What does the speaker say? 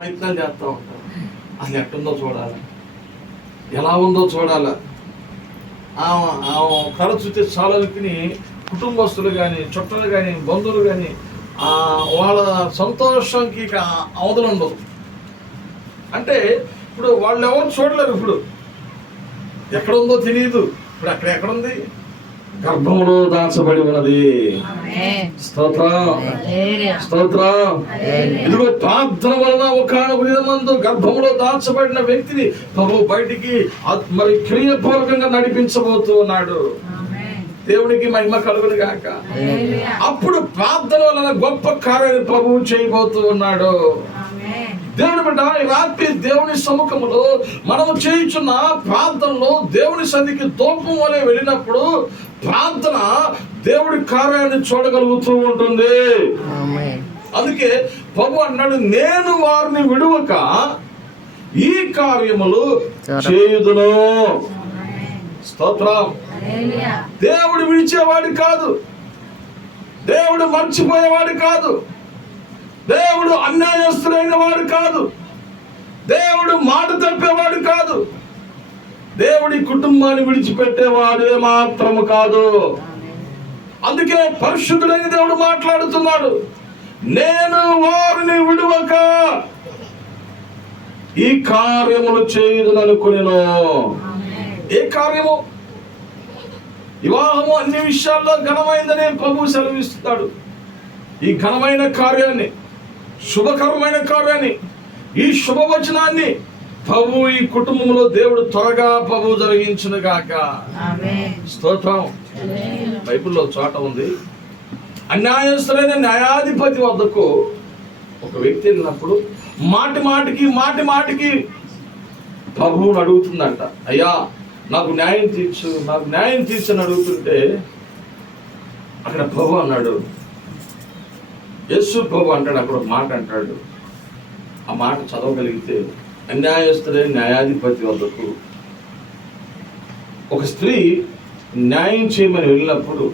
ప్రయత్నాలు చేస్తూ ఉంటారు. అది ఎట్టుందో చూడాలి. ఎలా ఉందో చూడాలి. ఆమె ఆమె కళ చూస్తే చాలా వ్యక్తిని కుటుంబస్తులు కానీ చుట్టాలు కానీ బంధువులు కానీ వాళ్ళ సంతోషంకి అవధులు ఉండదు అంటే ఇప్పుడు వాళ్ళు ఎవరు చూడలేరు ఇప్పుడు. ఎక్కడ ఉందో తెలియదు ఇప్పుడు అక్కడ ఎక్కడ ఉంది గర్భంలో దాచబడి ఉన్నది. స్తోత్రం. స్తోత్రం. ఇదిగో ప్రార్థన వలన ఒక మందు గర్భంలో దాచబడిన వ్యక్తిని ప్రభు బయటికి మరి క్రియపూర్వకంగా నడిపించబోతూ ఉన్నాడు. దేవునికి మహిమ కలుగును గాక. అప్పుడు ప్రార్థన వలన గొప్ప కార్యాన్ని ప్రభువు చేయబోతూ ఉన్నాడు. దేవుని బిడ్డ ఈ రాత్రి దేవుని సముఖములో మనము చేయుచున్న ప్రార్థనలో దేవుని సన్నిధికి దూపం వలె వెళ్ళినప్పుడు ప్రార్థన దేవుడి కార్యాన్ని చూడగలుగుతూ ఉంటుంది. అందుకే ప్రభు అన్నాడు నేను వారిని విడువక ఈ కార్యములు చేయుదును. స్తోత్రం. దేవుడు విడిచేవాడు కాదు. దేవుడు మర్చిపోయేవాడు కాదు. దేవుడు అన్యాయస్తులైన వాడు కాదు. దేవుడు మాట కాదు దేవుడి కుటుంబాన్ని విడిచిపెట్టేవాడు మాత్రము కాదు. అందుకే పరిశుద్ధుడైన దేవుడు మాట్లాడుతున్నాడు. నేను వారిని విడువక ఈ కార్యములు చేయుదుననుకునేను ఏ కార్యము? వివాహము అన్ని విషయాల్లో ఘనమైందని ప్రభు సెలవిస్తున్నాడు. ఈ ఘనమైన కార్యాన్ని శుభకరమైన కార్యాన్ని ఈ శుభవచనాన్ని ప్రభు ఈ కుటుంబంలో దేవుడు త్వరగా ప్రభు జరిగించును గాక. స్తోత్రం. బైబిల్లో చోట ఉంది. అన్యాయస్తులైన న్యాయాధిపతి వద్దకు ఒక వ్యక్తి వెళ్ళినప్పుడు మాటి మాటికి మాటి మాటికి ప్రభువుని అడుగుతుందంట. అయ్యా నాకు న్యాయం తీర్చు నాకు న్యాయం తీర్చు అని అడుగుతుంటే అక్కడ ప్రభు అన్నాడు. యేసు ప్రభు అంటాడు అక్కడ ఒక మాట అంటాడు. ఆ మాట చదవగలిగితే అన్యాయస్తులైన న్యాయాధిపతి వద్దకు ఒక స్త్రీ న్యాయం చేయమని వెళ్ళినప్పుడు